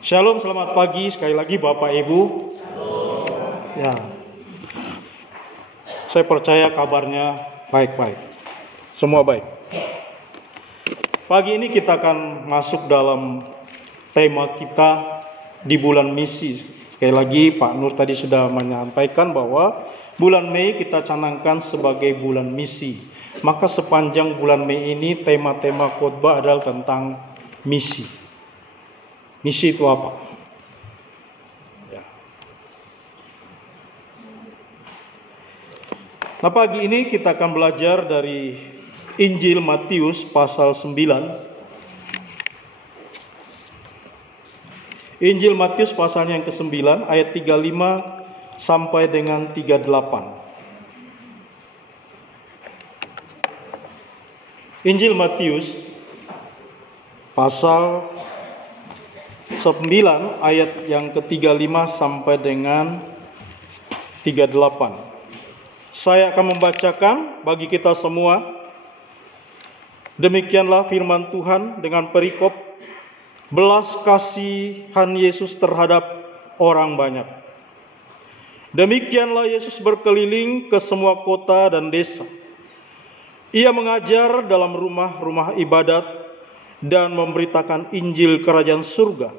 Shalom, selamat pagi sekali lagi Bapak Ibu. Ya, saya percaya kabarnya baik-baik, semua baik. Pagi ini kita akan masuk dalam tema kita di bulan misi. Sekali lagi Pak Nur tadi sudah menyampaikan bahwa bulan Mei kita canangkan sebagai bulan misi. Maka sepanjang bulan Mei ini tema-tema khotbah adalah tentang misi. Misi itu apa? Ya. Nah, pagi ini kita akan belajar dari Injil Matius pasal 9. Injil Matius pasalnya yang ke-9 ayat 35 sampai dengan 38. Injil Matius pasal 9 ayat yang ke-35 sampai dengan 38. Saya akan membacakan bagi kita semua. Demikianlah firman Tuhan dengan perikop belas kasihan Yesus terhadap orang banyak. Demikianlah Yesus berkeliling ke semua kota dan desa. Ia mengajar dalam rumah-rumah ibadat dan memberitakan Injil Kerajaan Surga,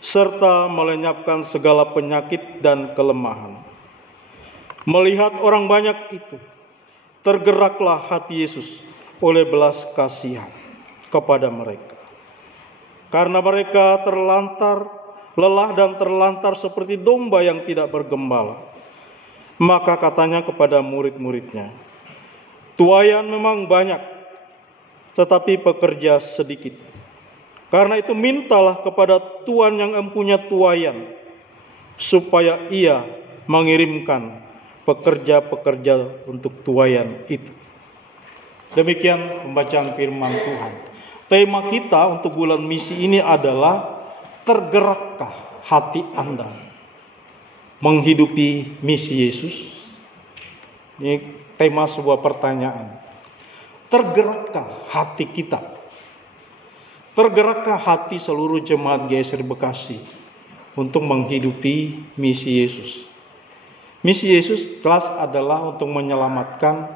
serta melenyapkan segala penyakit dan kelemahan. Melihat orang banyak itu, tergeraklah hati Yesus oleh belas kasihan kepada mereka. Karena mereka lelah dan terlantar seperti domba yang tidak bergembala. Maka katanya kepada murid-muridnya, tuaian memang banyak, tetapi pekerja sedikit. Karena itu mintalah kepada Tuhan yang mempunyai tuaian, supaya ia mengirimkan pekerja-pekerja untuk tuaian itu. Demikian pembacaan firman Tuhan. Tema kita untuk bulan misi ini adalah tergerakkah hati Anda menghidupi misi Yesus? Ini tema sebuah pertanyaan. Tergerakkah hati kita? Tergerakkah hati seluruh jemaat GSR Bekasi untuk menghidupi misi Yesus? Misi Yesus jelas adalah untuk menyelamatkan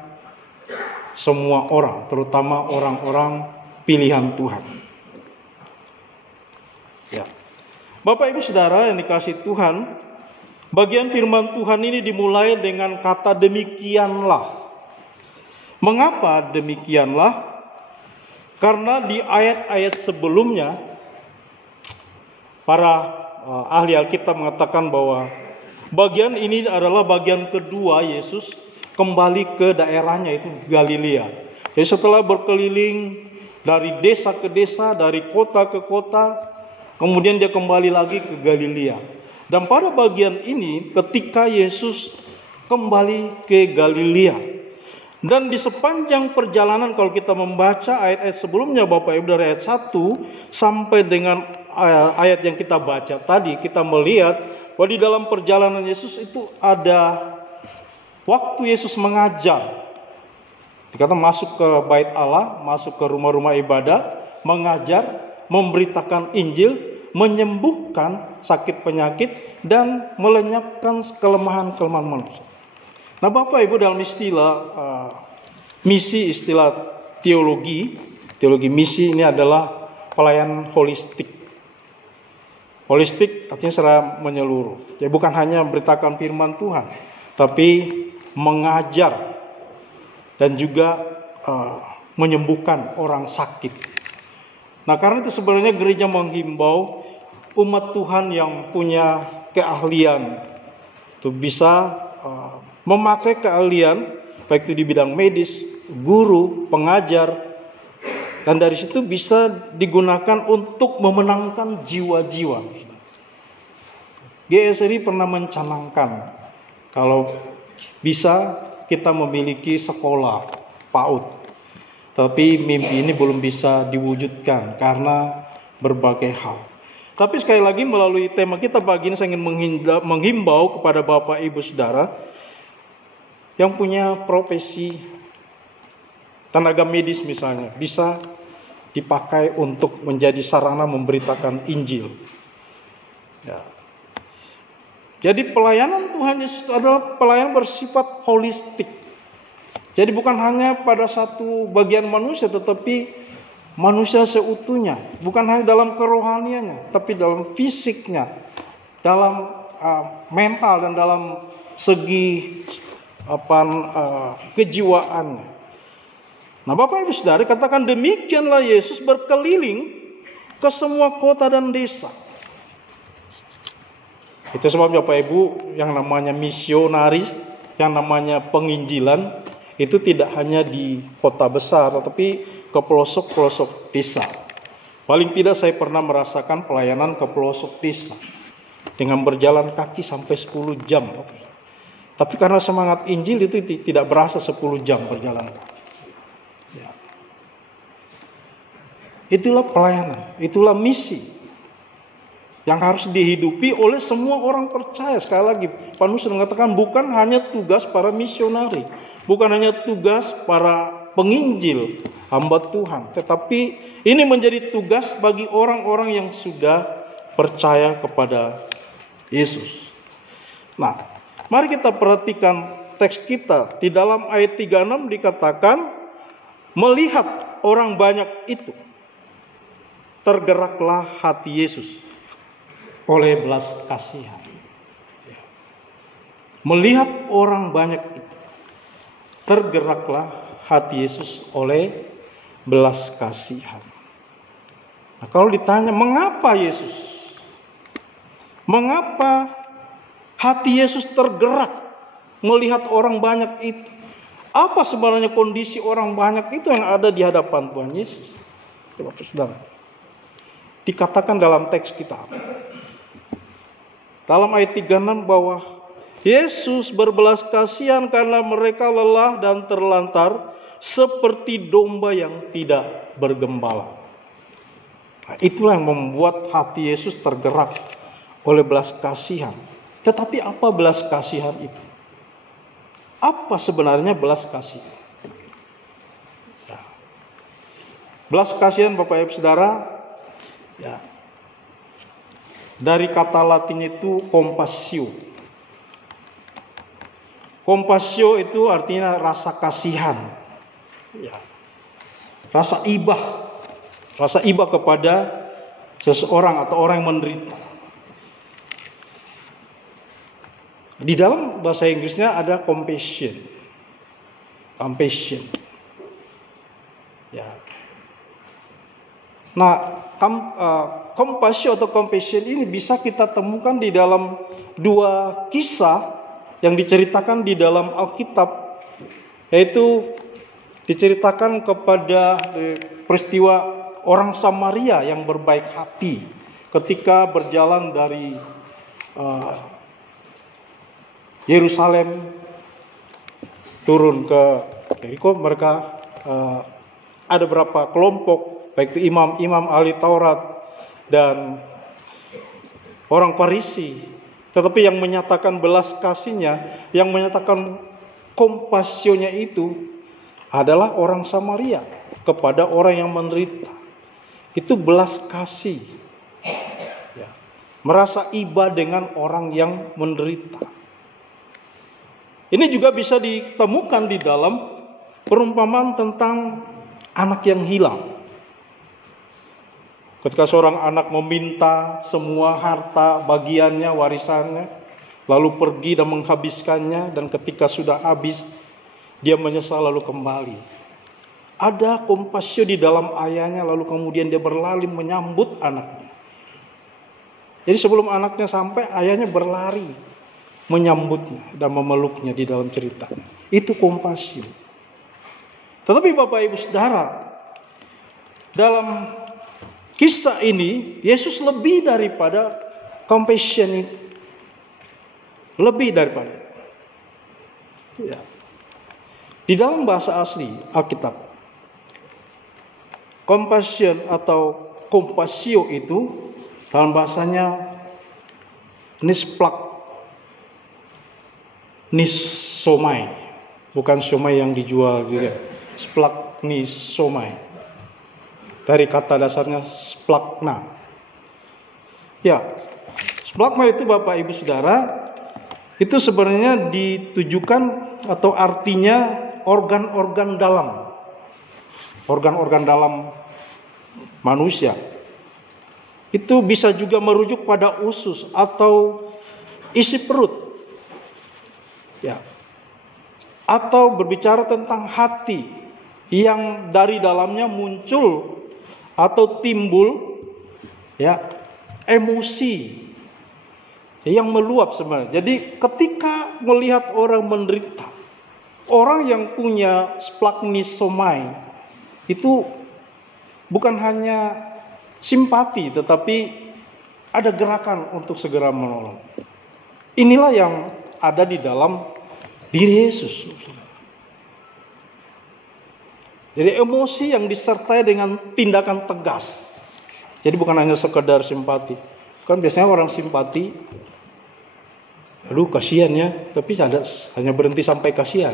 semua orang, terutama orang-orang pilihan Tuhan. Ya. Bapak Ibu Saudara yang dikasihi Tuhan, bagian firman Tuhan ini dimulai dengan kata demikianlah. Mengapa demikianlah? Karena di ayat-ayat sebelumnya para ahli Alkitab mengatakan bahwa bagian ini adalah bagian kedua Yesus kembali ke daerahnya, itu Galilea. Jadi setelah berkeliling dari desa ke desa, dari kota ke kota, kemudian dia kembali lagi ke Galilea. Dan pada bagian ini ketika Yesus kembali ke Galilea, dan di sepanjang perjalanan kalau kita membaca ayat-ayat sebelumnya Bapak Ibu dari ayat 1 sampai dengan ayat yang kita baca tadi, kita melihat bahwa di dalam perjalanan Yesus itu ada waktu Yesus mengajar. Dikata masuk ke bait Allah, masuk ke rumah-rumah ibadat, mengajar, memberitakan Injil, menyembuhkan sakit penyakit dan melenyapkan kelemahan-kelemahan manusia. Nah Bapak Ibu, dalam istilah misi, istilah teologi misi ini adalah pelayanan holistik. Holistik artinya secara menyeluruh. Jadi bukan hanya memberitakan firman Tuhan, tapi mengajar dan juga menyembuhkan orang sakit. Nah karena itu sebenarnya gereja menghimbau umat Tuhan yang punya keahlian itu bisa memakai keahlian baik itu di bidang medis, guru, pengajar, dan dari situ bisa digunakan untuk memenangkan jiwa-jiwa. GSRI pernah mencanangkan kalau bisa kita memiliki sekolah PAUD, tapi mimpi ini belum bisa diwujudkan karena berbagai hal. Tapi sekali lagi melalui tema kita pagi ini saya ingin menghimbau kepada Bapak Ibu Saudara yang punya profesi tenaga medis misalnya, bisa dipakai untuk menjadi sarana memberitakan Injil. Ya. Jadi pelayanan Tuhan Yesus adalah pelayanan bersifat holistik. Jadi bukan hanya pada satu bagian manusia, tetapi manusia seutuhnya. Bukan hanya dalam kerohaniannya, tapi dalam fisiknya, dalam mental dan dalam segi kejiwaannya. Nah, Bapak Ibu Saudara, katakan demikianlah Yesus berkeliling ke semua kota dan desa. Itu sebabnya Bapak Ibu, yang namanya misionaris, yang namanya penginjilan, itu tidak hanya di kota besar, tetapi ke pelosok-pelosok desa. Paling tidak saya pernah merasakan pelayanan ke pelosok desa dengan berjalan kaki sampai 10 jam. Tapi karena semangat Injil itu tidak berasa 10 jam berjalan kaki. Ya. Itulah pelayanan, itulah misi yang harus dihidupi oleh semua orang percaya. Sekali lagi, Paulus mengatakan bukan hanya tugas para misionari, bukan hanya tugas para penginjil, hamba Tuhan, tetapi ini menjadi tugas bagi orang-orang yang sudah percaya kepada Yesus. Nah, mari kita perhatikan teks kita. Di dalam ayat 36 dikatakan, melihat orang banyak itu, tergeraklah hati Yesus oleh belas kasihan. Melihat orang banyak itu, tergeraklah hati Yesus oleh belas kasihan. Nah, kalau ditanya mengapa Yesus? Mengapa hati Yesus tergerak melihat orang banyak itu? Apa sebenarnya kondisi orang banyak itu yang ada di hadapan Tuhan Yesus? Coba Saudara. Dikatakan dalam teks kita. Dalam ayat 36 bahwa Yesus berbelas kasihan karena mereka lelah dan terlantar seperti domba yang tidak bergembala. Nah, itulah yang membuat hati Yesus tergerak oleh belas kasihan. Tetapi apa belas kasihan itu? Apa sebenarnya belas kasihan? Ya. Belas kasihan Bapak Ibu Saudara, ya, dari kata Latin itu compasio. Compasio itu artinya rasa kasihan, ya. Rasa ibah kepada seseorang atau orang yang menderita. Di dalam bahasa Inggrisnya ada compassion. Ya. Nah, compassion atau compassion ini bisa kita temukan di dalam dua kisah yang diceritakan di dalam Alkitab, yaitu diceritakan kepada peristiwa orang Samaria yang berbaik hati ketika berjalan dari Yerusalem turun ke Yeriko. Mereka ada beberapa kelompok, baik itu imam-imam ahli Taurat dan orang Farisi, tetapi yang menyatakan belas kasihnya, yang menyatakan kompasionya itu adalah orang Samaria kepada orang yang menderita. Itu belas kasih, ya. Merasa iba dengan orang yang menderita. Ini juga bisa ditemukan di dalam perumpamaan tentang anak yang hilang. Ketika seorang anak meminta semua harta bagiannya, warisannya, lalu pergi dan menghabiskannya, dan ketika sudah habis, dia menyesal lalu kembali. Ada kompasio di dalam ayahnya, lalu kemudian dia berlari menyambut anaknya. Jadi sebelum anaknya sampai, ayahnya berlari menyambutnya dan memeluknya di dalam ceritanya. Itu kompasio. Tetapi Bapak Ibu Saudara, dalam kisah ini Yesus lebih daripada compassion itu. Lebih daripada itu. Ya. Di dalam bahasa asli Alkitab, compassion atau compasio itu dalam bahasanya nisomai, bukan somai yang dijual juga. splagchnizomai. Dari kata dasarnya splagna. Ya, splagma itu Bapak Ibu Saudara, itu sebenarnya ditujukan atau artinya organ-organ dalam. Organ-organ dalam manusia. Itu bisa juga merujuk pada usus atau isi perut. Ya. Atau berbicara tentang hati yang dari dalamnya muncul atau timbul ya emosi yang meluap sebenarnya. Jadi ketika melihat orang menderita, orang yang punya splagchnizomai itu bukan hanya simpati, tetapi ada gerakan untuk segera menolong. Inilah yang ada di dalam diri Yesus. Jadi emosi yang disertai dengan tindakan tegas. Jadi bukan hanya sekedar simpati. Kan biasanya orang simpati, aduh kasihan ya, tapi hanya berhenti sampai kasihan.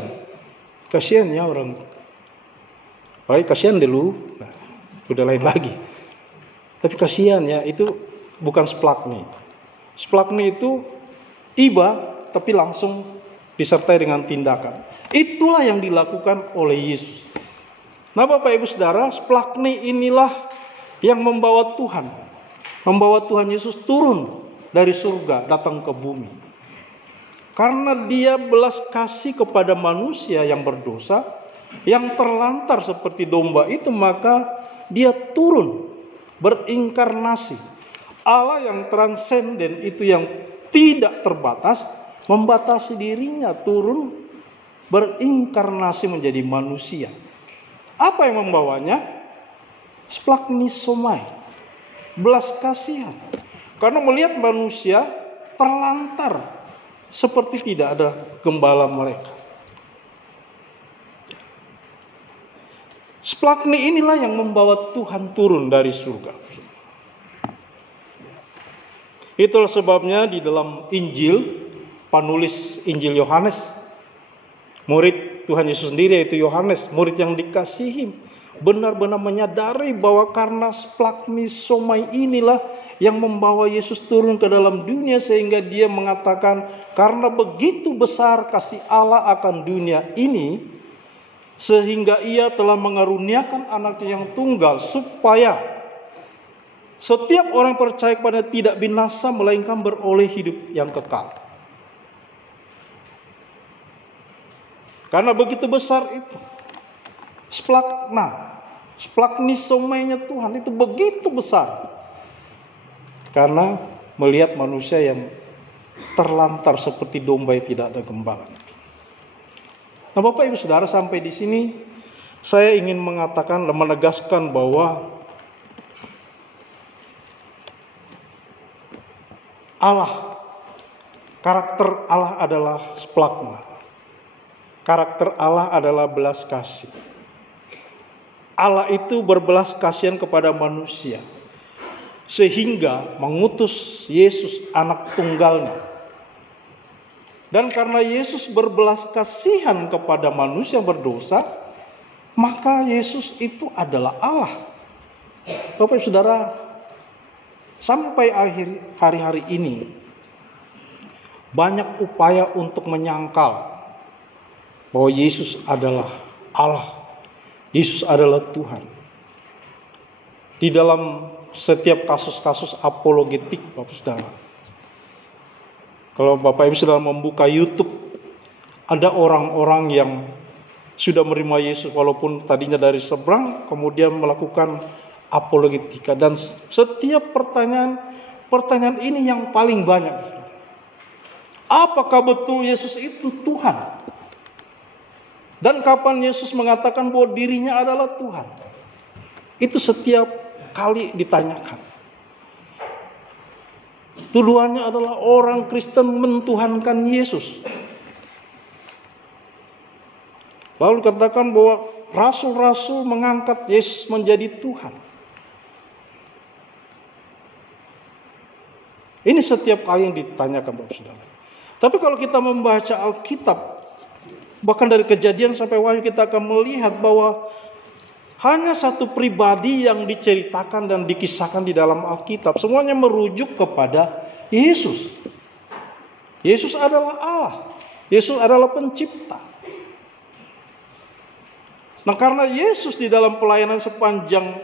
Kasihan ya orang. Baik kasihan dulu, nah, udah lain lagi. Tapi kasihan ya, itu bukan splagni. Splagni itu tiba, tapi langsung disertai dengan tindakan. Itulah yang dilakukan oleh Yesus. Nah Bapak Ibu Saudara, splagni inilah yang membawa Tuhan Yesus turun dari surga datang ke bumi. Karena dia belas kasih kepada manusia yang berdosa, yang terlantar seperti domba itu, maka dia turun berinkarnasi. Allah yang transenden itu yang tidak terbatas, membatasi dirinya turun berinkarnasi menjadi manusia. Apa yang membawanya? Splagchnizomai, belas kasihan. Karena melihat manusia terlantar seperti tidak ada gembala mereka. Splagni inilah yang membawa Tuhan turun dari surga. Itulah sebabnya di dalam Injil, penulis Injil Yohanes, murid Tuhan Yesus sendiri yaitu Yohanes, murid yang dikasihi, benar-benar menyadari bahwa karena splagchnizomai inilah yang membawa Yesus turun ke dalam dunia, sehingga dia mengatakan karena begitu besar kasih Allah akan dunia ini, sehingga ia telah mengaruniakan anaknya yang tunggal, supaya setiap orang percaya kepada tidak binasa, melainkan beroleh hidup yang kekal. Karena begitu besar itu splagchnizomainya Tuhan itu begitu besar. Karena melihat manusia yang terlantar seperti domba yang tidak ada gembala. Nah Bapak Ibu Saudara, sampai di sini saya ingin mengatakan dan menegaskan bahwa Allah, karakter Allah adalah splagna. Karakter Allah adalah belas kasih. Allah itu berbelas kasihan kepada manusia, sehingga mengutus Yesus anak tunggalnya. Dan karena Yesus berbelas kasihan kepada manusia berdosa, maka Yesus itu adalah Allah. Bapak Saudara, sampai akhir hari-hari ini banyak upaya untuk menyangkal bahwa Yesus adalah Allah, Yesus adalah Tuhan. Di dalam setiap kasus-kasus apologetik, Bapak Saudara, kalau Bapak Ibu Saudara membuka YouTube, ada orang-orang yang sudah menerima Yesus walaupun tadinya dari seberang, kemudian melakukan apologetika. Dan setiap pertanyaan ini yang paling banyak, apakah betul Yesus itu Tuhan? Dan kapan Yesus mengatakan bahwa dirinya adalah Tuhan? Itu setiap kali ditanyakan. Tuduhannya adalah orang Kristen mentuhankan Yesus. Lalu katakan bahwa rasul-rasul mengangkat Yesus menjadi Tuhan. Ini setiap kali yang ditanyakan Bapak Saudara. Tapi kalau kita membaca Alkitab, Bahkan dari Kejadian sampai Wahyu kita akan melihat bahwa hanya satu pribadi yang diceritakan dan dikisahkan di dalam Alkitab. Semuanya merujuk kepada Yesus. Yesus adalah Allah. Yesus adalah pencipta. Nah, karena Yesus di dalam pelayanan sepanjang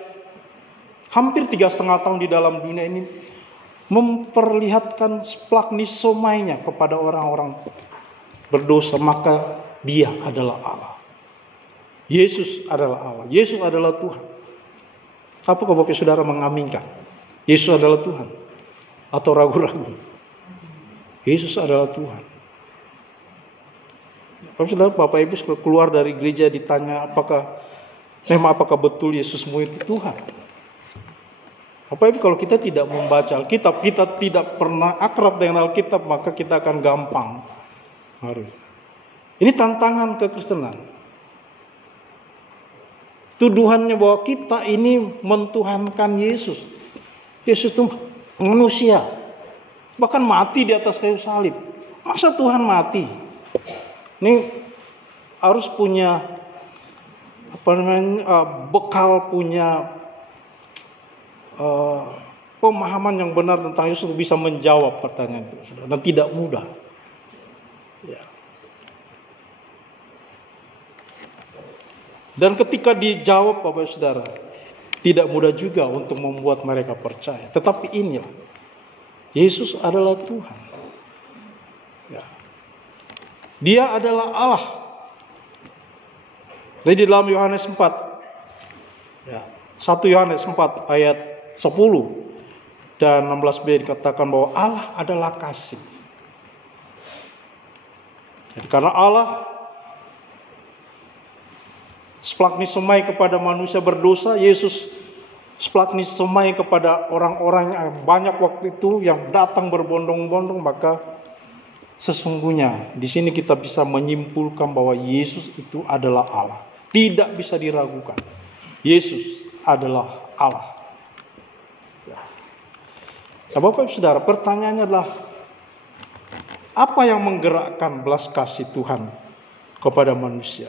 hampir 3,5 tahun di dalam dunia ini memperlihatkan splagnisomainya kepada orang-orang berdosa, maka dia adalah Allah. Yesus adalah Allah. Yesus adalah Tuhan. Apakah Bapak Saudara mengaminkan Yesus adalah Tuhan? Atau ragu-ragu? Yesus adalah Tuhan. Bapak Ibu keluar dari gereja ditanya apakah betul Yesusmu itu Tuhan? Bapak Ibu, kalau kita tidak membaca Alkitab, kita tidak pernah akrab dengan Alkitab, maka kita akan gampang. Ini tantangan kekristenan. Tuduhannya bahwa kita ini mentuhankan Yesus. Yesus itu manusia, bahkan mati di atas kayu salib. Masa Tuhan mati? Ini harus punya bekal, punya pemahaman yang benar tentang Yesus untuk bisa menjawab pertanyaan itu, dan tidak mudah. Ya. Dan ketika dijawab, Bapak Saudara, tidak mudah juga untuk membuat mereka percaya. Tetapi inilah, Yesus adalah Tuhan. Ya. Dia adalah Allah. Jadi di dalam Yohanes 4, ya, 1 Yohanes 4 ayat 10 dan 16b dikatakan bahwa Allah adalah kasih. Jadi karena Allah splagnisomai kepada manusia berdosa, Yesus splagnisomai kepada orang-orang yang banyak waktu itu yang datang berbondong-bondong, maka sesungguhnya di sini kita bisa menyimpulkan bahwa Yesus itu adalah Allah. Tidak bisa diragukan. Yesus adalah Allah. Nah, Bapak Ibu Saudara, pertanyaannya adalah apa yang menggerakkan belas kasih Tuhan kepada manusia?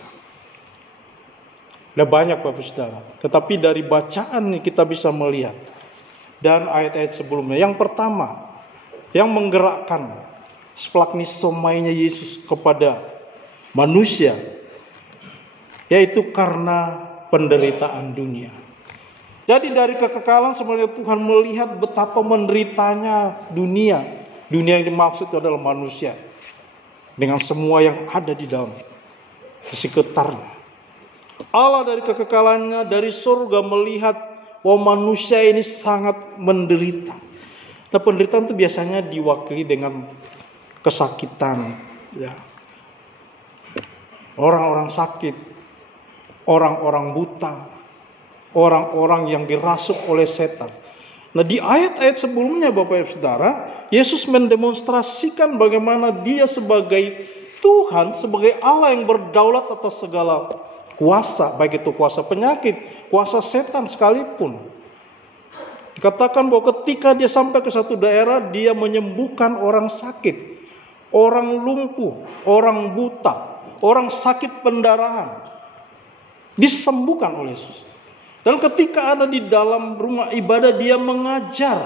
Ada banyak Bapak Ibu Saudara, tetapi dari bacaan ini kita bisa melihat dan ayat-ayat sebelumnya. Yang pertama, yang menggerakkan splagnisomainya Yesus kepada manusia, yaitu karena penderitaan dunia. Jadi dari kekekalan sebenarnya Tuhan melihat betapa menderitanya dunia. Dunia yang dimaksud adalah manusia, dengan semua yang ada di dalam sekitarnya. Allah dari kekekalannya, dari surga melihat bahwa manusia ini sangat menderita. Nah, penderitaan itu biasanya diwakili dengan kesakitan, ya. Orang-orang sakit, orang-orang buta, orang-orang yang dirasuk oleh setan. Nah, di ayat-ayat sebelumnya Bapak Ibu Saudara, Yesus mendemonstrasikan bagaimana Dia sebagai Tuhan, sebagai Allah yang berdaulat atas segala kuasa, baik itu kuasa penyakit, kuasa setan sekalipun. Dikatakan bahwa ketika Dia sampai ke satu daerah, Dia menyembuhkan orang sakit, orang lumpuh, orang buta, orang sakit pendarahan, disembuhkan oleh Yesus. Dan ketika ada di dalam rumah ibadah, Dia mengajar,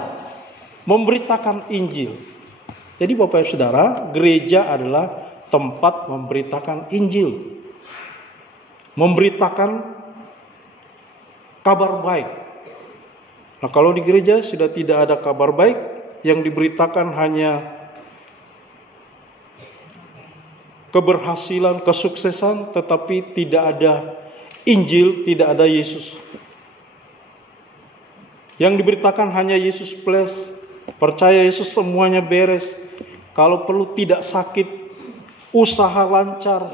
memberitakan Injil. Jadi Bapak Ibu Saudara, gereja adalah tempat memberitakan Injil, memberitakan kabar baik. Nah, kalau di gereja sudah tidak ada kabar baik, yang diberitakan hanya keberhasilan, kesuksesan, tetapi tidak ada Injil, tidak ada Yesus. Yang diberitakan hanya Yesus plus, percaya Yesus semuanya beres. Kalau perlu tidak sakit, usaha lancar,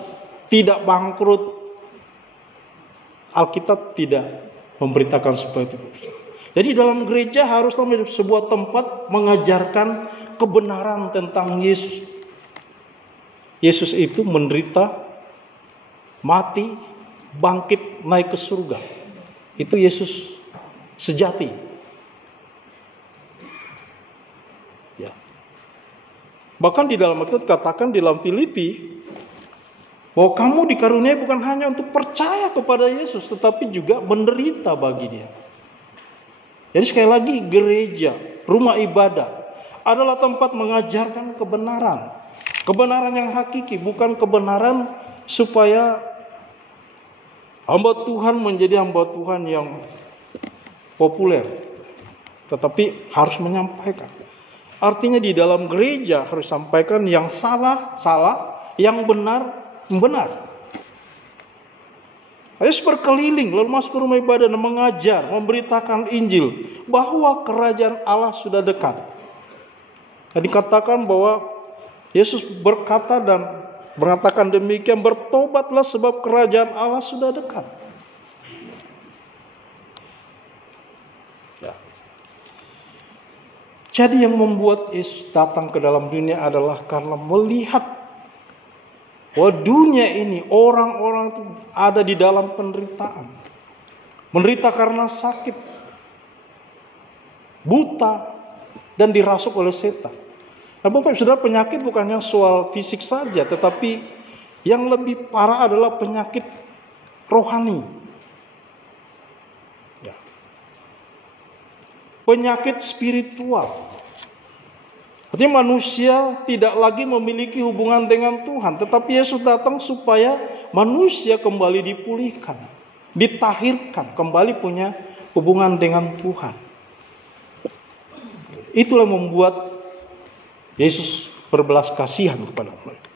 tidak bangkrut. Alkitab tidak memberitakan seperti itu. Jadi dalam gereja haruslah menjadi sebuah tempat mengajarkan kebenaran tentang Yesus. Yesus itu menderita, mati, bangkit, naik ke surga. Itu Yesus sejati. Ya. Bahkan di dalam Alkitab katakan di dalam Filipi Bahwa kamu dikaruniai bukan hanya untuk percaya kepada Yesus, tetapi juga menderita bagi Dia. Jadi sekali lagi, gereja, rumah ibadah adalah tempat mengajarkan kebenaran. Kebenaran yang hakiki, bukan kebenaran supaya hamba Tuhan menjadi hamba Tuhan yang populer. Tetapi harus menyampaikan. Artinya di dalam gereja harus sampaikan yang salah, yang benar. Yesus berkeliling lalu masuk ke rumah ibadah dan mengajar, memberitakan Injil bahwa kerajaan Allah sudah dekat. Dan dikatakan bahwa Yesus berkata dan mengatakan demikian, bertobatlah sebab kerajaan Allah sudah dekat. Ya. Jadi yang membuat Yesus datang ke dalam dunia adalah karena melihat bahwa dunia ini orang-orang itu ada di dalam penderitaan. Menderita karena sakit, buta, dan dirasuk oleh setan. Nah, Bapak Saudara, penyakit bukannya soal fisik saja, tetapi yang lebih parah adalah penyakit rohani. Ya. Penyakit spiritual. Artinya manusia tidak lagi memiliki hubungan dengan Tuhan. Tetapi Yesus datang supaya manusia kembali dipulihkan, ditahirkan, kembali punya hubungan dengan Tuhan. Itulah membuat Yesus berbelas kasihan kepada mereka.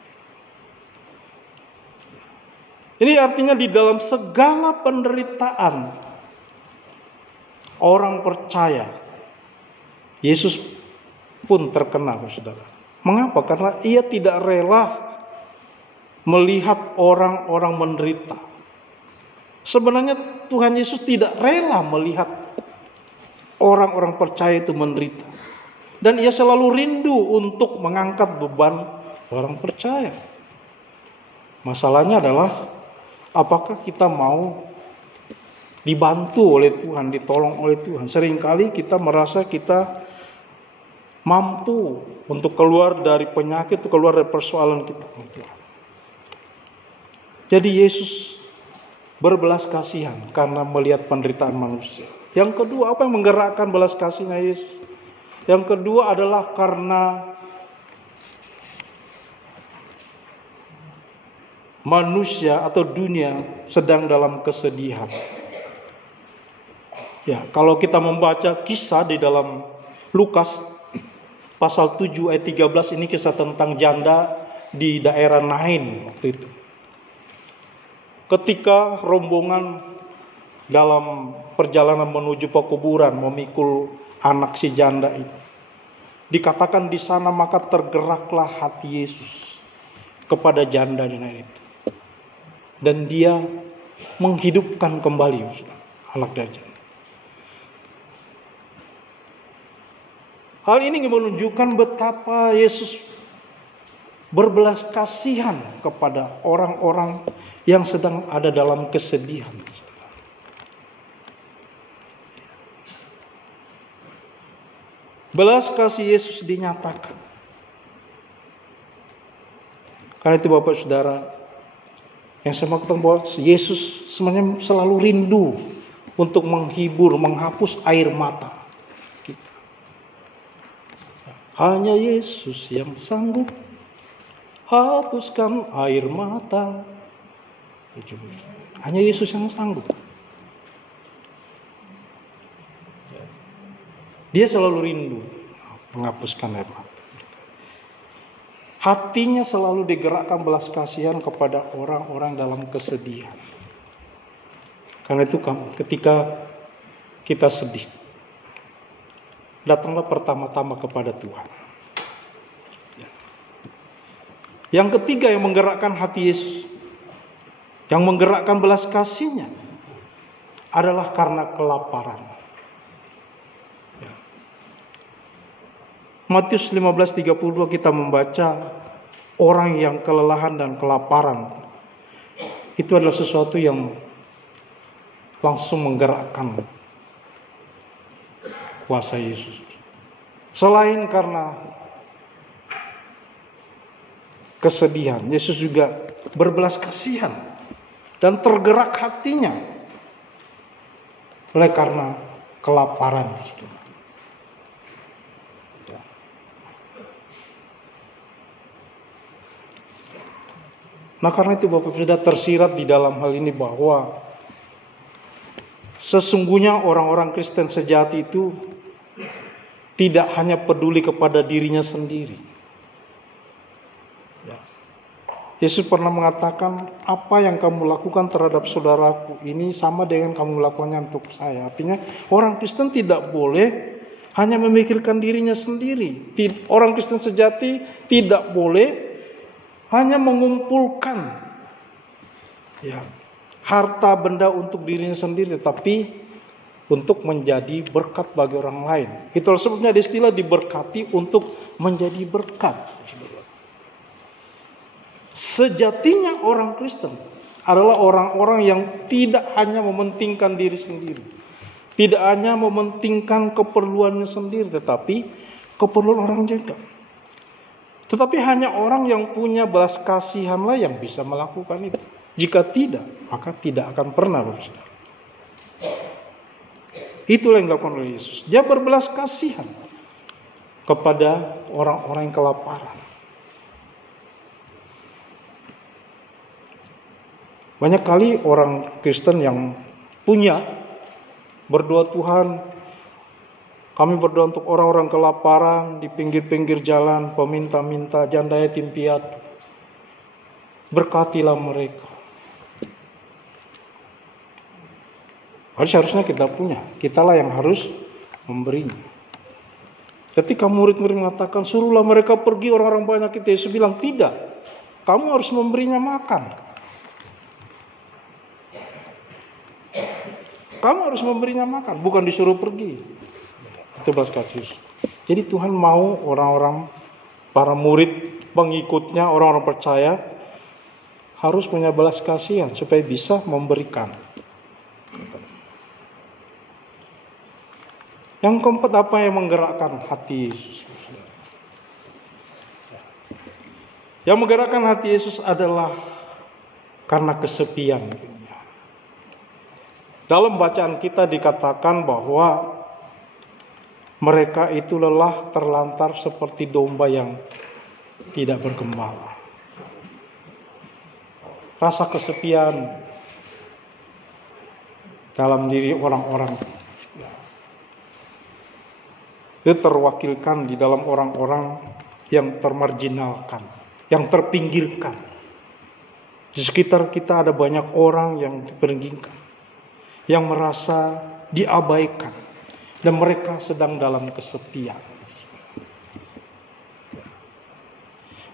Ini artinya di dalam segala penderitaan orang percaya, Yesus pun terkena, saudara. Mengapa? Karena ia tidak rela melihat orang-orang menderita. Sebenarnya Tuhan Yesus tidak rela melihat orang-orang percaya itu menderita. Dan ia selalu rindu untuk mengangkat beban orang percaya. Masalahnya adalah apakah kita mau dibantu oleh Tuhan, ditolong oleh Tuhan. Seringkali kita merasa kita mampu untuk keluar dari penyakit, keluar dari persoalan kita. Jadi Yesus berbelas kasihan karena melihat penderitaan manusia. Yang kedua, apa yang menggerakkan belas kasihnya Yesus? Yang kedua adalah karena manusia atau dunia sedang dalam kesedihan. Ya, kalau kita membaca kisah di dalam Lukas pasal 7 ayat 13, ini kisah tentang janda di daerah Nain waktu itu. Ketika rombongan dalam perjalanan menuju pekuburan memikul anak si janda itu, dikatakan di sana maka tergeraklah hati Yesus kepada janda di Nain itu. Dan dia menghidupkan kembali anak dari janda. Hal ini menunjukkan betapa Yesus berbelas kasihan kepada orang-orang yang sedang ada dalam kesedihan. Belas kasih Yesus dinyatakan. Karena itu Bapak Saudara, yang saya mau katakan bahwa Yesus sebenarnya selalu rindu untuk menghibur, menghapus air mata. Hanya Yesus yang sanggup hapuskan air mata. Hanya Yesus yang sanggup. Dia selalu rindu menghapuskan air mata. Hatinya selalu digerakkan belas kasihan kepada orang-orang dalam kesedihan. Karena itu ketika kita sedih, datanglah pertama-tama kepada Tuhan. Yang ketiga yang menggerakkan hati Yesus, yang menggerakkan belas kasihnya, adalah karena kelaparan. Matius 15:32 kita membaca orang yang kelelahan dan kelaparan. Itu adalah sesuatu yang langsung menggerakkan kuasa Yesus. Selain karena kesedihan, Yesus juga berbelas kasihan dan tergerak hatinya oleh karena kelaparan. Nah, karena itu Bapak sudah tersirat di dalam hal ini bahwa sesungguhnya orang-orang Kristen sejati itu tidak hanya peduli kepada dirinya sendiri. Yesus pernah mengatakan, apa yang kamu lakukan terhadap saudaraku ini sama dengan kamu lakukannya untuk saya. Artinya orang Kristen tidak boleh hanya memikirkan dirinya sendiri. Orang Kristen sejati tidak boleh hanya mengumpulkan harta benda untuk dirinya sendiri, tetapi untuk menjadi berkat bagi orang lain. Itulah sebabnya ada istilah diberkati untuk menjadi berkat. Sejatinya orang Kristen adalah orang-orang yang tidak hanya mementingkan diri sendiri, tidak hanya mementingkan keperluannya sendiri, tetapi keperluan orang juga. Tetapi hanya orang yang punya belas kasihanlah yang bisa melakukan itu. Jika tidak, maka tidak akan pernah bersaudara. Itulah yang dilakukan oleh Yesus. Dia berbelas kasihan kepada orang-orang yang kelaparan. Banyak kali orang Kristen yang punya berdoa, Tuhan, kami berdoa untuk orang-orang kelaparan di pinggir-pinggir jalan, peminta-minta, janda yatim piatu. Berkatilah mereka. Seharusnya kita punya, kitalah yang harus memberinya. Ketika murid-murid mengatakan, suruhlah mereka pergi, orang-orang banyak itu, Yesus bilang, tidak, kamu harus memberinya makan. Kamu harus memberinya makan, bukan disuruh pergi. Itu belas kasihan. Jadi Tuhan mau orang-orang, para murid, pengikutnya, orang-orang percaya harus punya belas kasihan supaya bisa memberikan. Yang keempat, apa yang menggerakkan hati Yesus? Yang menggerakkan hati Yesus adalah karena kesepian. Dalam bacaan kita dikatakan bahwa mereka itu lelah terlantar seperti domba yang tidak bergembala. Rasa kesepian dalam diri orang-orang itu terwakilkan di dalam orang-orang yang termarginalkan, yang terpinggirkan. Di sekitar kita ada banyak orang yang diperhinggakan, yang merasa diabaikan, dan mereka sedang dalam kesepian.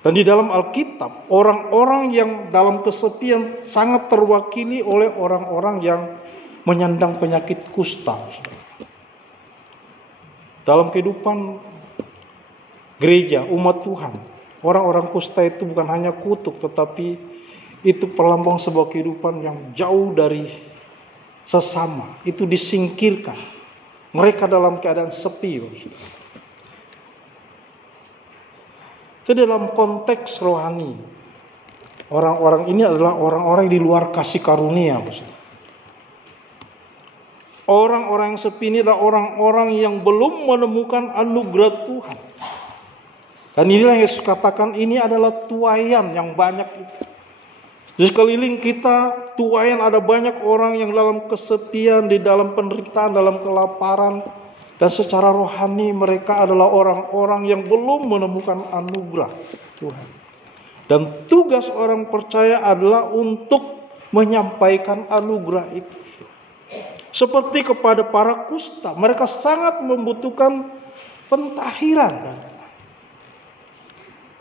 Dan di dalam Alkitab, orang-orang yang dalam kesepian sangat terwakili oleh orang-orang yang menyandang penyakit kusta. Dalam kehidupan gereja, umat Tuhan, orang-orang kusta itu bukan hanya kutuk, tetapi itu perlambang sebuah kehidupan yang jauh dari sesama. Itu disingkirkan. Mereka dalam keadaan sepi. Itu dalam konteks rohani. Orang-orang ini adalah orang-orang di luar kasih karunia. Orang-orang yang sepi ini adalah orang-orang yang belum menemukan anugerah Tuhan. Dan inilah yang Yesus katakan, ini adalah tuaian yang banyak itu. Di sekeliling kita, tuaian ada banyak orang yang dalam kesepian, di dalam penderitaan, dalam kelaparan. Dan secara rohani mereka adalah orang-orang yang belum menemukan anugerah Tuhan. Dan tugas orang percaya adalah untuk menyampaikan anugerah itu. Seperti kepada para kusta, mereka sangat membutuhkan pentahiran.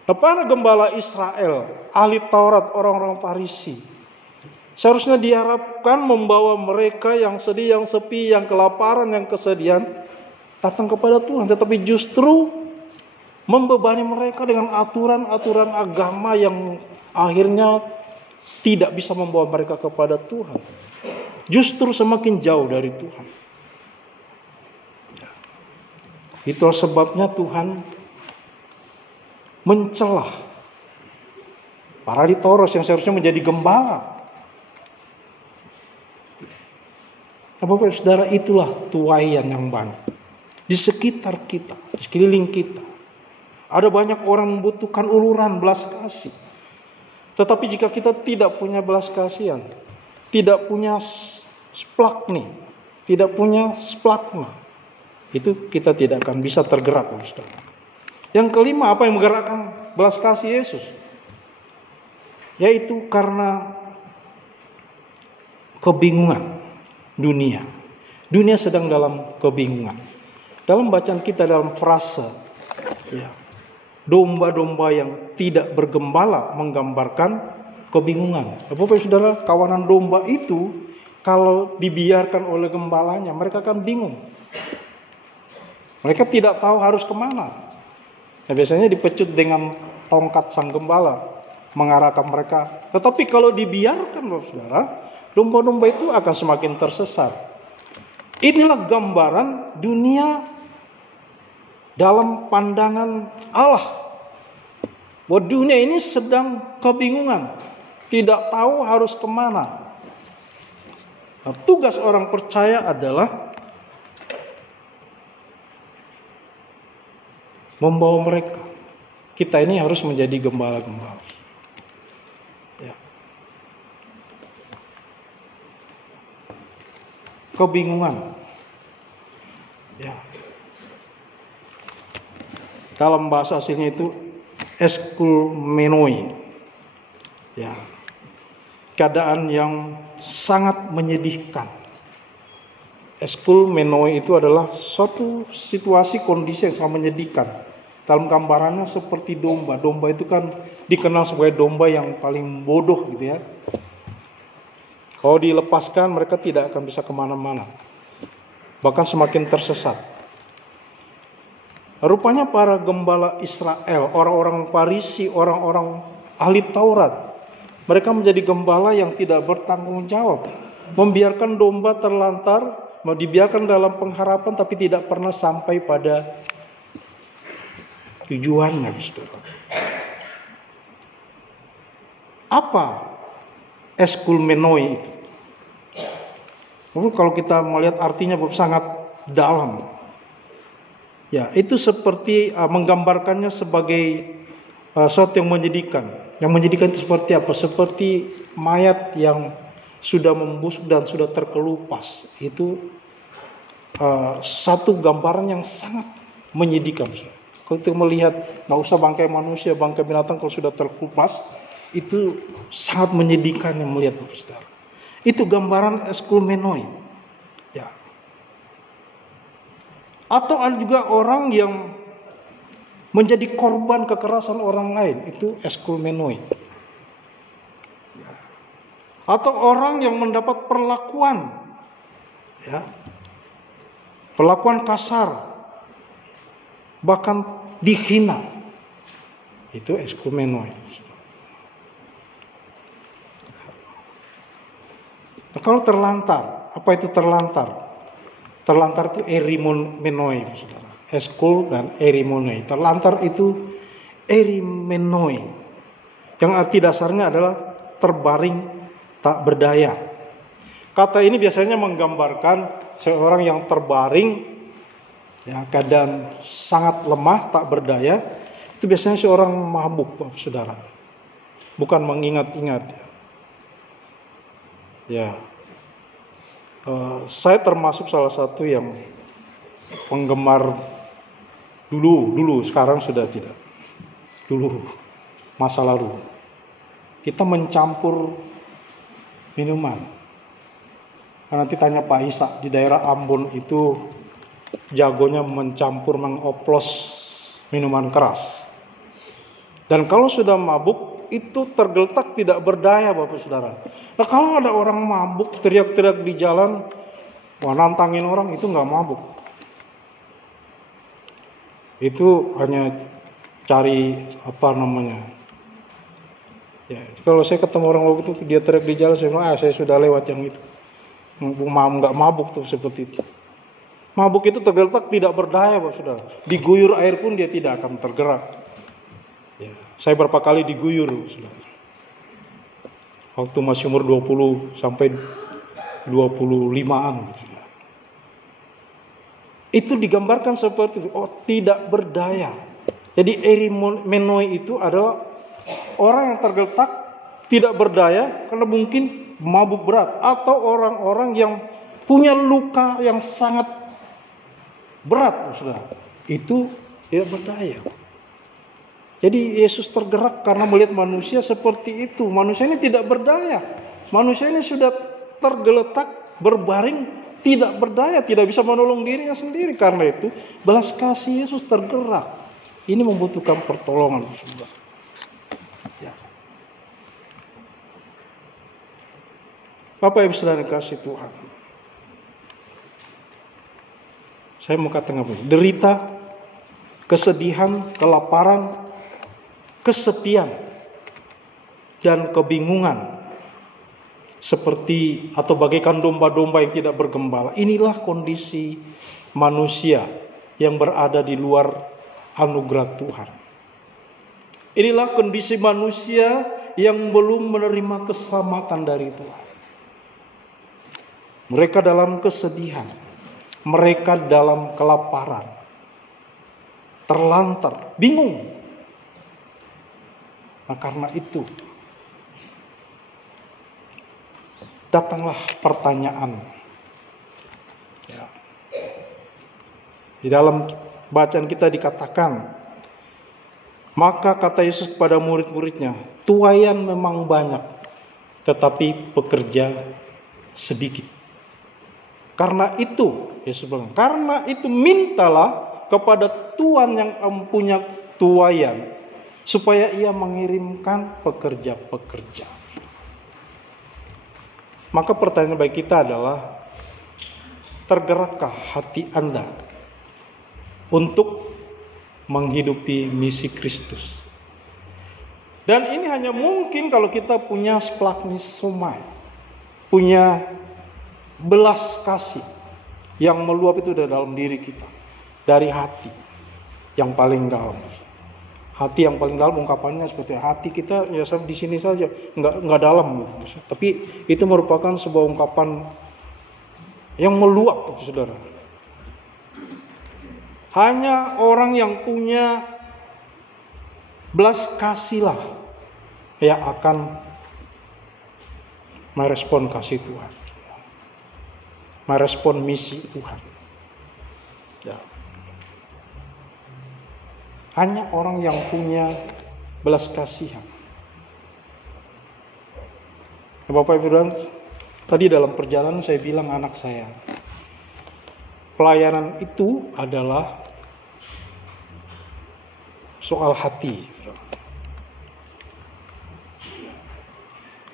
Para gembala Israel, ahli Taurat, orang-orang Farisi, seharusnya diharapkan membawa mereka yang sedih, yang sepi, yang kelaparan, yang kesedihan datang kepada Tuhan. Tetapi justru membebani mereka dengan aturan-aturan agama yang akhirnya tidak bisa membawa mereka kepada Tuhan. Justru semakin jauh dari Tuhan. Itulah sebabnya Tuhan mencelah Para ahli Taurat yang seharusnya menjadi gembala. Nah, Bapak Saudara, itulah tuaian yang banyak di sekitar kita, di sekeliling kita. Ada banyak orang membutuhkan uluran belas kasih. Tetapi jika kita tidak punya belas kasihan, tidak punya splagni, tidak punya splagma, itu kita tidak akan bisa tergerak, Bapak Saudara. Yang kelima, apa yang menggerakkan belas kasih Yesus? Yaitu karena kebingungan dunia. Dunia sedang dalam kebingungan. Dalam bacaan kita dalam frase, ya, domba-domba yang tidak bergembala menggambarkan kebingungan. Bapak Saudara, kawanan domba itu kalau dibiarkan oleh gembalanya, mereka akan bingung. Mereka tidak tahu harus kemana. Nah, biasanya dipecut dengan tongkat sang gembala, mengarahkan mereka. Tetapi kalau dibiarkan, Bapak Saudara, domba-domba itu akan semakin tersesat. Inilah gambaran dunia dalam pandangan Allah. Bahwa dunia ini sedang kebingungan, tidak tahu harus kemana. Nah, tugas orang percaya adalah membawa mereka. Kita ini harus menjadi gembala-gembala. Ya. Kebingungan. Ya. Dalam bahasa aslinya itu eskulmenoi. Ya. Keadaan yang sangat menyedihkan. Eskulmenoi itu adalah suatu situasi kondisi yang sangat menyedihkan. Dalam gambarannya seperti domba. Domba itu kan dikenal sebagai domba yang paling bodoh gitu ya. Kalau dilepaskan mereka tidak akan bisa kemana-mana. Bahkan semakin tersesat. Rupanya para gembala Israel, orang-orang Farisi, orang-orang ahli Taurat, mereka menjadi gembala yang tidak bertanggung jawab. Membiarkan domba terlantar, dibiarkan dalam pengharapan tapi tidak pernah sampai pada tujuannya, Saudara. Apa eskulmenoi itu? Kalau kita melihat artinya sangat dalam. Ya, itu seperti menggambarkannya sebagai sesuatu yang menyedihkan. Yang menyedihkan itu seperti apa? Seperti mayat yang sudah membusuk dan sudah terkelupas. Itu satu gambaran yang sangat menyedihkan. Kalau kita melihat, nggak usah bangkai manusia, bangkai binatang kalau sudah terkelupas, itu sangat menyedihkan yang melihat, Saudara. Itu gambaran eskulmenoi. Ya. Atau ada juga orang yang menjadi korban kekerasan orang lain, itu eskulmenoi. Ya. Atau orang yang mendapat perlakuan, ya, perlakuan kasar, bahkan dihina, itu eskulmenoi. Nah, kalau terlantar, apa itu terlantar? Terlantar itu erimenoi, Saudara. Eskul dan erimenoi. Terlantar itu erimenoi. Yang arti dasarnya adalah terbaring tak berdaya. Kata ini biasanya menggambarkan seorang yang terbaring, ya, keadaan sangat lemah, tak berdaya. Itu biasanya seorang mabuk, Saudara. Bukan mengingat-ingat. Ya. Saya termasuk salah satu yang penggemar dulu, sekarang sudah tidak. Dulu, masa lalu. Kita mencampur minuman. Nanti tanya Pak Isa, di daerah Ambon itu jagonya mencampur, mengoplos minuman keras. Dan kalau sudah mabuk, itu tergeletak tidak berdaya, Bapak Saudara. Nah, kalau ada orang mabuk teriak-teriak di jalan, wah, nantangin orang, itu nggak mabuk. Itu hanya cari ya, kalau saya ketemu orang mabuk itu dia teriak di jalan, saya bilang, saya sudah lewat yang itu. Nggak mabuk tuh seperti itu. Mabuk itu tergeletak tidak berdaya, Bapak Saudara. Diguyur air pun dia tidak akan tergerak. Ya, saya berapa kali diguyur, Saudara. waktu masih umur 20 sampai 25-an. Itu digambarkan seperti itu. Oh, tidak berdaya. Jadi erimenoi itu adalah orang yang tergeletak, tidak berdaya karena mungkin mabuk berat, atau orang-orang yang punya luka yang sangat berat, saudara. Itu tidak berdaya. Jadi Yesus tergerak karena melihat manusia seperti itu. Manusia ini tidak berdaya. Manusia ini sudah tergeletak, berbaring, tidak berdaya, tidak bisa menolong dirinya sendiri. Karena itu belas kasih Yesus tergerak. Ini membutuhkan pertolongan, saudara. Ya. Bapak Ibu Saudara kasih Tuhan, saya mau katakan begini, derita, kesedihan, kelaparan, kesepian, dan kebingungan seperti atau bagaikan domba-domba yang tidak bergembala. Inilah kondisi manusia yang berada di luar anugerah Tuhan. Inilah kondisi manusia yang belum menerima keselamatan dari Tuhan. Mereka dalam kesedihan, mereka dalam kelaparan, terlantar, bingung. Nah, karena itu datanglah pertanyaan. Ya. Di dalam bacaan kita dikatakan, maka kata Yesus kepada murid-muridnya, tuaian memang banyak, tetapi pekerja sedikit. Karena itu, Yesus bilang, karena itu mintalah kepada Tuhan yang mempunyai tuaian, supaya ia mengirimkan pekerja-pekerja. Maka pertanyaan bagi kita adalah, tergerakkah hati Anda untuk menghidupi misi Kristus? Dan ini hanya mungkin kalau kita punya splagnisomai, punya belas kasih yang meluap itu dari dalam diri kita, dari hati yang paling dalam. Hati yang paling dalam ungkapannya seperti hati kita ya di sini saja, nggak dalam gitu. Tapi itu merupakan sebuah ungkapan yang meluap, saudara. Hanya orang yang punya belas kasih lah yang akan merespon kasih Tuhan, merespon misi Tuhan. Ya. Hanya orang yang punya belas kasihan. Bapak Ibu, tadi dalam perjalanan saya bilang anak saya, pelayanan itu adalah soal hati.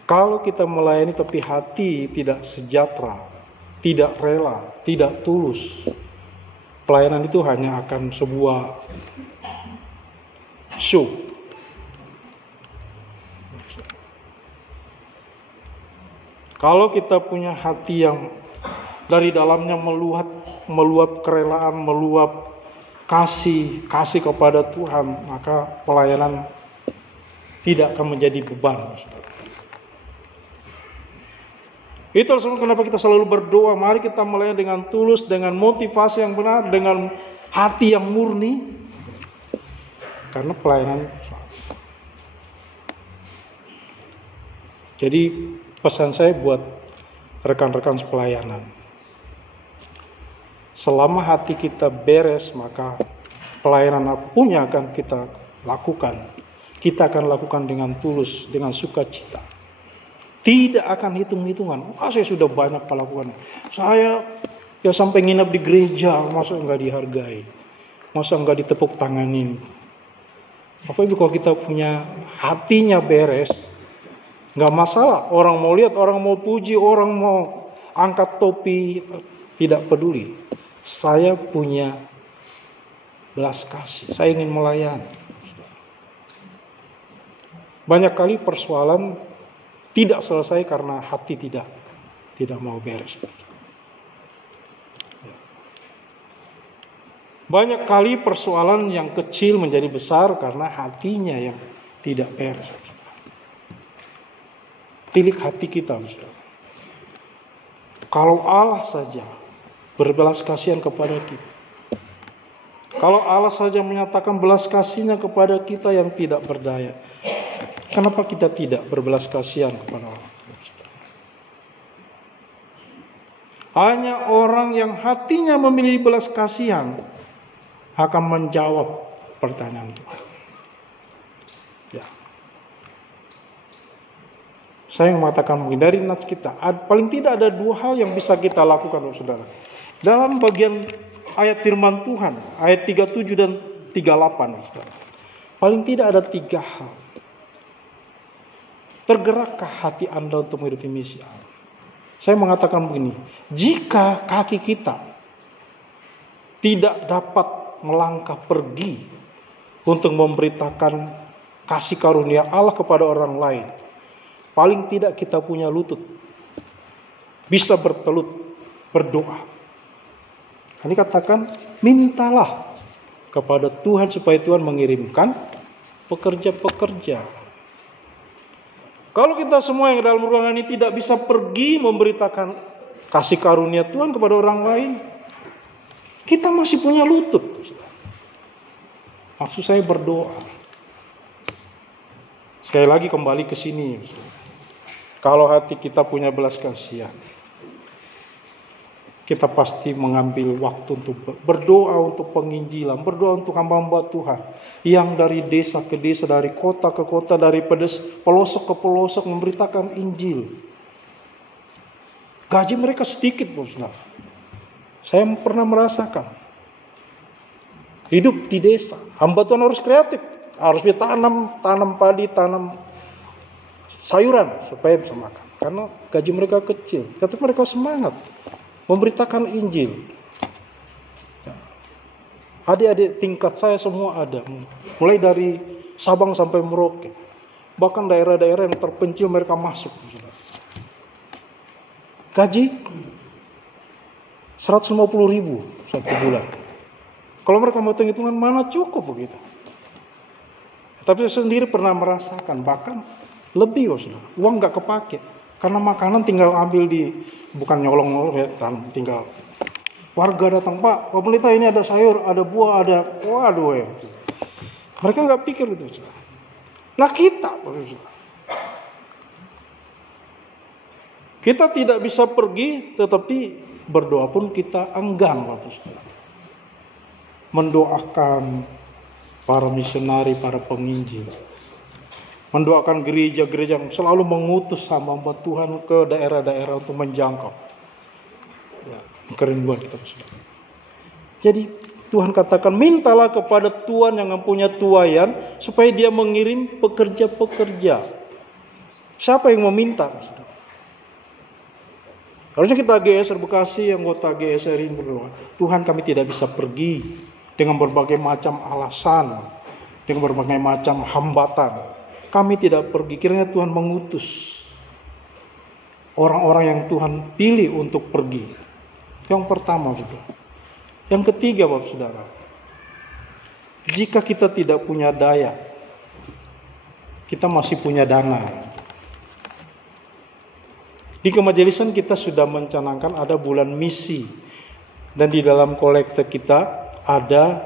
Kalau kita melayani tapi hati tidak sejahtera, tidak rela, tidak tulus, pelayanan itu hanya akan sebuah show. Kalau kita punya hati yang dari dalamnya meluap kerelaan, meluap kasih kepada Tuhan, maka pelayanan tidak akan menjadi beban. Itu sebab kenapa kita selalu berdoa, mari kita melayani dengan tulus, dengan motivasi yang benar, dengan hati yang murni. Karena pelayanan. Jadi pesan saya buat rekan-rekan pelayanan, selama hati kita beres, maka pelayanan apapun yang akan kita lakukan, kita akan lakukan dengan tulus, dengan sukacita. Tidak akan hitung-hitungan. Saya sudah banyak melakukan. Saya ya sampai nginep di gereja, masa enggak dihargai, masa enggak ditepuk tanganin. Apa itu kalau kita punya hatinya beres, nggak masalah. Orang mau lihat, orang mau puji, orang mau angkat topi, tidak peduli. Saya punya belas kasih, saya ingin melayani. Banyak kali persoalan tidak selesai karena hati tidak mau beres. Banyak kali persoalan yang kecil menjadi besar karena hatinya yang tidak beres. tilik hati kita, saudara. Kalau Allah saja berbelas kasihan kepada kita, kalau Allah saja menyatakan belas kasihnya kepada kita yang tidak berdaya, kenapa kita tidak berbelas kasihan kepada Allah? Hanya orang yang hatinya memiliki belas kasihan akan menjawab pertanyaan Tuhan. Ya. Saya mengatakan mungkin dari nats kita, paling tidak ada dua hal yang bisa kita lakukan, saudara. Dalam bagian ayat firman Tuhan, ayat 37 dan 38, saudara. Paling tidak ada 3 hal. Tergerakkah hati Anda untuk menghidupi misi Allah? Saya mengatakan begini, jika kaki kita tidak dapat melangkah pergi untuk memberitakan kasih karunia Allah kepada orang lain, paling tidak kita punya lutut, bisa bertelut, berdoa. Ini katakan, mintalah kepada Tuhan supaya Tuhan mengirimkan pekerja-pekerja. Kalau kita semua yang dalam ruangan ini tidak bisa pergi memberitakan kasih karunia Tuhan kepada orang lain, kita masih punya lutut. Maksud saya berdoa. Sekali lagi kembali ke sini. Kalau hati kita punya belas kasihan, kita pasti mengambil waktu untuk berdoa untuk penginjilan, berdoa untuk hamba-hamba Tuhan yang dari desa ke desa, dari kota ke kota, dari pelosok ke pelosok memberitakan Injil. Gaji mereka sedikit, saudara. Saya pernah merasakan hidup di desa. Hamba Tuhan harus kreatif, harus tanam padi, tanam sayuran supaya bisa makan. Karena gaji mereka kecil, tapi mereka semangat memberitakan Injil. Adik-adik tingkat saya semua ada, mulai dari Sabang sampai Merauke, bahkan daerah-daerah yang terpencil mereka masuk. Gaji 150.000 satu bulan. Kalau mereka mau hitung-hitungan mana cukup begitu. Tapi saya sendiri pernah merasakan bahkan lebih, saudara. Uang nggak kepake karena makanan tinggal ambil bukan nyolong-nyolong ya, tinggal warga datang, Pak, pemerintah ini ada sayur, ada buah, ada, waduh ya. Mereka nggak pikir itu. Nah kita tidak bisa pergi, tetapi berdoa pun kita enggan, mendoakan para misionari, para penginjil, mendoakan gereja-gereja yang selalu mengutus hamba-hamba Tuhan ke daerah-daerah untuk menjangkau. Ya, kerinduan kita, saudara. Jadi Tuhan katakan, mintalah kepada Tuhan yang mempunyai tuaian supaya Dia mengirim pekerja-pekerja. Siapa yang meminta, saudara? Harusnya kita GSR Bekasi, anggota GSR ini berdoa, Tuhan, kami tidak bisa pergi dengan berbagai macam alasan, dengan berbagai macam hambatan. Kami tidak pergi, kiranya Tuhan mengutus orang-orang yang Tuhan pilih untuk pergi. Yang pertama, saudara. Yang ketiga, Bapak Saudara, jika kita tidak punya daya, kita masih punya dana. Di kemajelisan kita sudah mencanangkan ada bulan misi, dan di dalam kolekte kita ada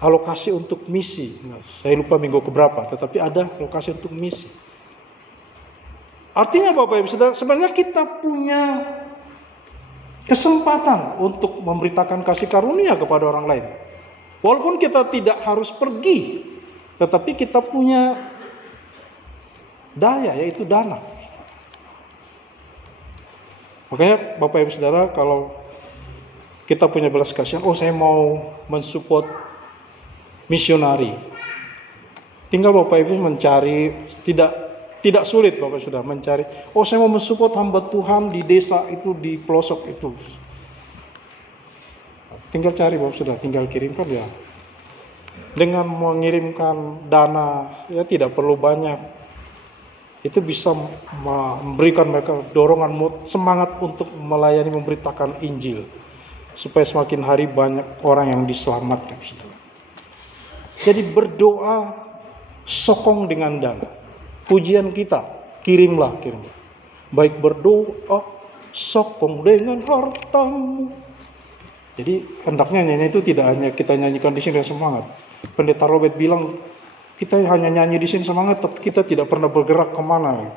alokasi untuk misi. Nah, saya lupa minggu keberapa, tetapi ada alokasi untuk misi. Artinya Bapak Ibu Saudara, sebenarnya kita punya kesempatan untuk memberitakan kasih karunia kepada orang lain. Walaupun kita tidak harus pergi, tetapi kita punya daya, yaitu dana. Makanya Bapak Ibu Saudara, kalau kita punya belas kasihan, saya mau mensupport misionari. Tinggal Bapak Ibu mencari, tidak sulit Bapak sudah mencari. Saya mau mensupport hamba Tuhan di desa itu, di pelosok itu. Tinggal cari Bapak sudah, tinggal kirimkan ya. Dengan mengirimkan dana, ya tidak perlu banyak. Itu bisa memberikan mereka dorongan semangat untuk melayani, memberitakan Injil. Supaya semakin hari banyak orang yang diselamatkan. Jadi berdoa sokong dengan dana. Pujian kita kirimlah. Baik berdoa, sokong dengan hartamu. Jadi hendaknya nyanyi itu tidak hanya kita nyanyikan di sini dengan semangat. Pendeta Robert bilang kita hanya nyanyi di sini semangat, tapi kita tidak pernah bergerak kemana.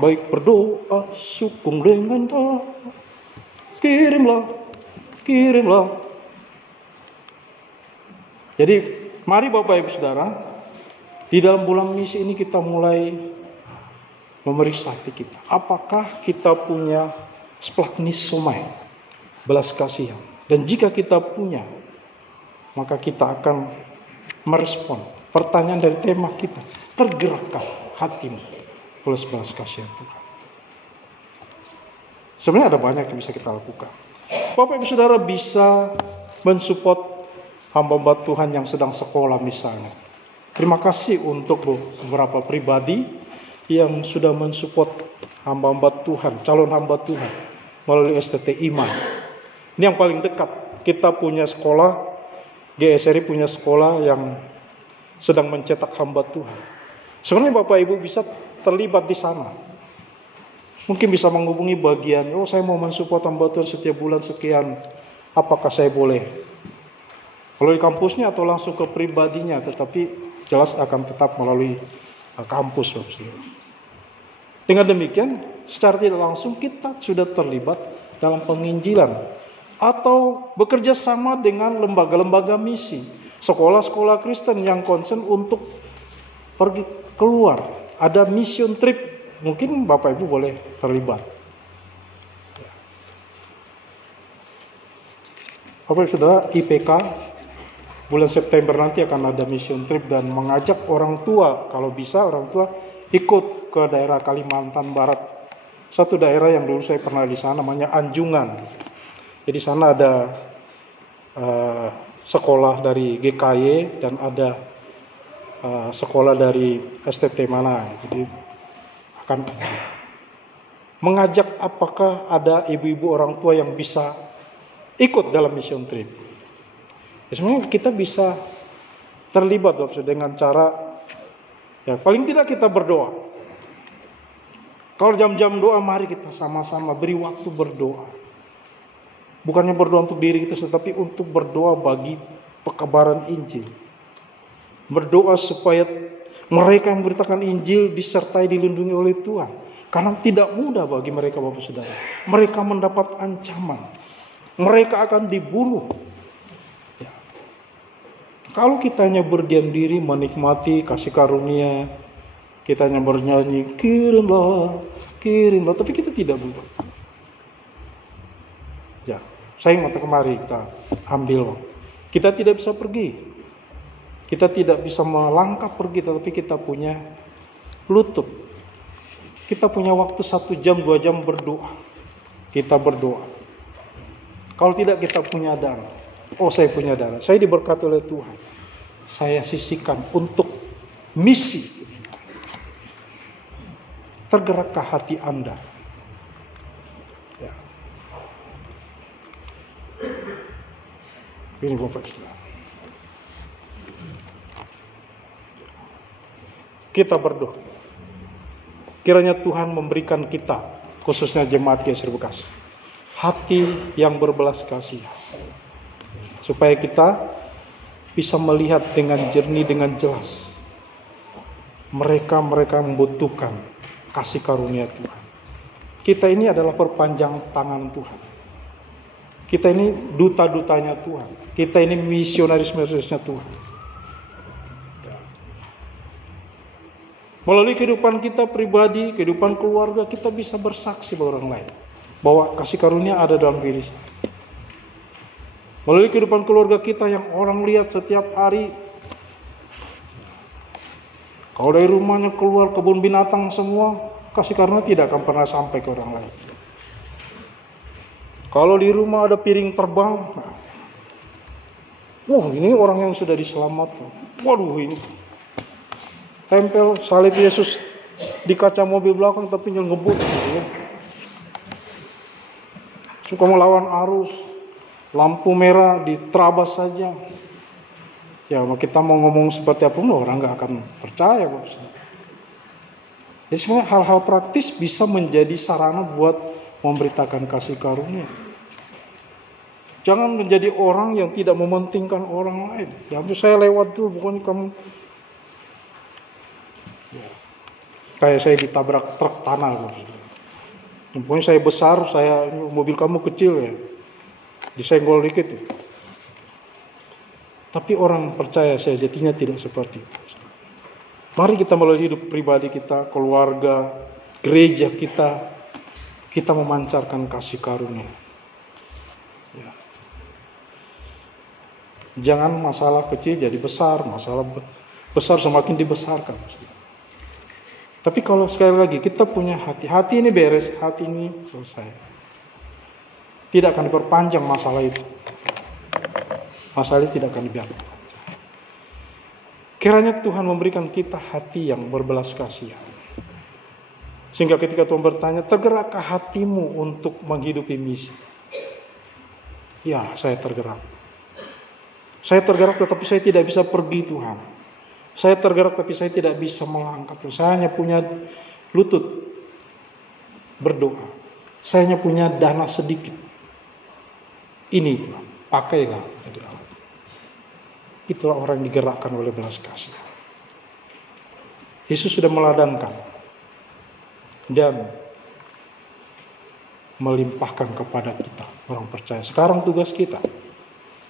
Baik berdoa, sokong dengan harta, kirimlah. Jadi mari Bapak Ibu Saudara, di dalam bulan misi ini kita mulai memeriksa hati kita. Apakah kita punya splagnis somai, belas kasihan? Dan jika kita punya, maka kita akan merespon pertanyaan dari tema kita. Tergerakkah hatimu oleh belas kasihan Tuhan? Sebenarnya ada banyak yang bisa kita lakukan. Bapak Ibu Saudara bisa mensupport hamba-hamba Tuhan yang sedang sekolah misalnya. Terima kasih untuk beberapa pribadi yang sudah mensupport hamba-hamba Tuhan, calon hamba Tuhan melalui STT Iman. Ini yang paling dekat. Kita punya sekolah, GSRI punya sekolah yang sedang mencetak hamba Tuhan. Sebenarnya Bapak Ibu bisa terlibat di sana. Mungkin bisa menghubungi bagian, saya mau mensupport hamba Tuhan setiap bulan sekian, apakah saya boleh? Kalau di kampusnya atau langsung ke pribadinya, tetapi jelas akan tetap melalui kampus. Dengan demikian, secara tidak langsung kita sudah terlibat dalam penginjilan atau bekerja sama dengan lembaga-lembaga misi, sekolah-sekolah Kristen yang concern untuk pergi keluar. Ada mission trip, mungkin Bapak Ibu boleh terlibat. Bapak Ibu Saudara, IPK bulan September nanti akan ada mission trip dan mengajak orang tua, kalau bisa orang tua ikut ke daerah Kalimantan Barat. Satu daerah yang dulu saya pernah di sana namanya Anjungan. Jadi sana ada sekolah dari GKY dan ada sekolah dari STT mana. Jadi akan mengajak apakah ada ibu-ibu orang tua yang bisa ikut dalam mission trip. Ya, sebenarnya kita bisa terlibat dengan cara, ya paling tidak kita berdoa. Kalau jam-jam doa, mari kita sama-sama beri waktu berdoa. Bukannya berdoa untuk diri kita, tetapi untuk berdoa bagi pekabaran Injil. Berdoa supaya mereka yang memberitakan Injil disertai dilindungi oleh Tuhan. Karena tidak mudah bagi mereka, Bapak Saudara. Mereka mendapat ancaman. Mereka akan dibunuh. Ya. Kalau kita hanya berdiam diri, menikmati kasih karunia, kita hanya bernyanyi, kirimlah, tapi kita tidak butuh. Ya, saya mata kemari kita ambil. Kita tidak bisa pergi. Kita tidak bisa melangkah pergi, tetapi kita punya lutut. Kita punya waktu 1 jam, 2 jam berdoa. Kita berdoa. Kalau tidak kita punya dana. Saya punya dana. Saya diberkati oleh Tuhan. Saya sisihkan untuk misi. Tergerakkah hati Anda? Ya. Ini Bapak Saudara. Kita berdoa. Kiranya Tuhan memberikan kita, khususnya jemaat GSRI Bekasi, hati yang berbelas kasihan. Supaya kita bisa melihat dengan jernih, dengan jelas. Mereka membutuhkan kasih karunia Tuhan. Kita ini adalah perpanjangan tangan Tuhan. Kita ini duta-dutanya Tuhan. Kita ini misionaris-misionarisnya Tuhan. Melalui kehidupan kita pribadi, kehidupan keluarga, kita bisa bersaksi pada orang lain bahwa kasih karunia ada dalam diri kita. Melalui kehidupan keluarga kita yang orang lihat setiap hari. Kalau dari rumahnya keluar kebun binatang semua, kasih karunia tidak akan pernah sampai ke orang lain. Kalau di rumah ada piring terbang, ini orang yang sudah diselamatkan. Ini tempel salib Yesus di kaca mobil belakang tapi ngebut gitu ya. Suka melawan arus, lampu merah diterabas saja. Ya, kita mau ngomong seperti apa pun orang nggak akan percaya. Jadi sebenarnya hal-hal praktis bisa menjadi sarana buat memberitakan kasih karunia. Jangan menjadi orang yang tidak mementingkan orang lain. Ya, saya lewat dulu, bukan kamu. Ya. Kayak saya ditabrak truk tanah. Pokoknya saya besar, mobil kamu kecil ya. Disenggol dikit. Ya. Tapi orang percaya sejatinya tidak seperti itu. Mari kita melalui hidup pribadi kita, keluarga, gereja kita memancarkan kasih karunia. Ya. Jangan masalah kecil jadi besar, masalah besar semakin dibesarkan. Tapi kalau sekali lagi kita punya hati ini beres, hati ini selesai. Tidak akan diperpanjang masalah itu. Masalah itu tidak akan dibiarkan. Kiranya Tuhan memberikan kita hati yang berbelas kasihan. Sehingga ketika Tuhan bertanya, tergerakkah hatimu untuk menghidupi misi? Ya, saya tergerak. Saya tergerak tetapi saya tidak bisa pergi Tuhan. Saya tergerak tapi saya tidak bisa melangkah. Saya hanya punya lutut berdoa. Saya hanya punya dana sedikit. Ini Tuhan, pakailah jadi alat. Itulah orang yang digerakkan oleh belas kasih. Yesus sudah meladankan dan melimpahkan kepada kita orang percaya. Sekarang tugas kita.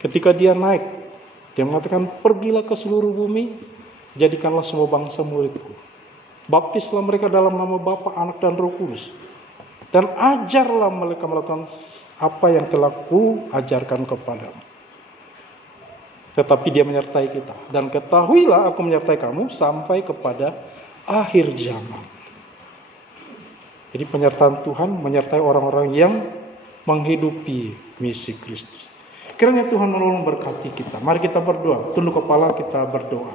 Ketika dia naik, dia mengatakan, pergilah ke seluruh bumi, jadikanlah semua bangsa muridku. Baptislah mereka dalam nama Bapa, Anak, dan Roh Kudus. Dan ajarlah mereka melakukan apa yang telah ku ajarkan kepadamu. Tetapi dia menyertai kita. Dan ketahuilah aku menyertai kamu sampai kepada akhir zaman. Jadi penyertaan Tuhan menyertai orang-orang yang menghidupi misi Kristus. Kiranya Tuhan menolong berkati kita. Mari kita berdoa. Tunduk kepala kita berdoa.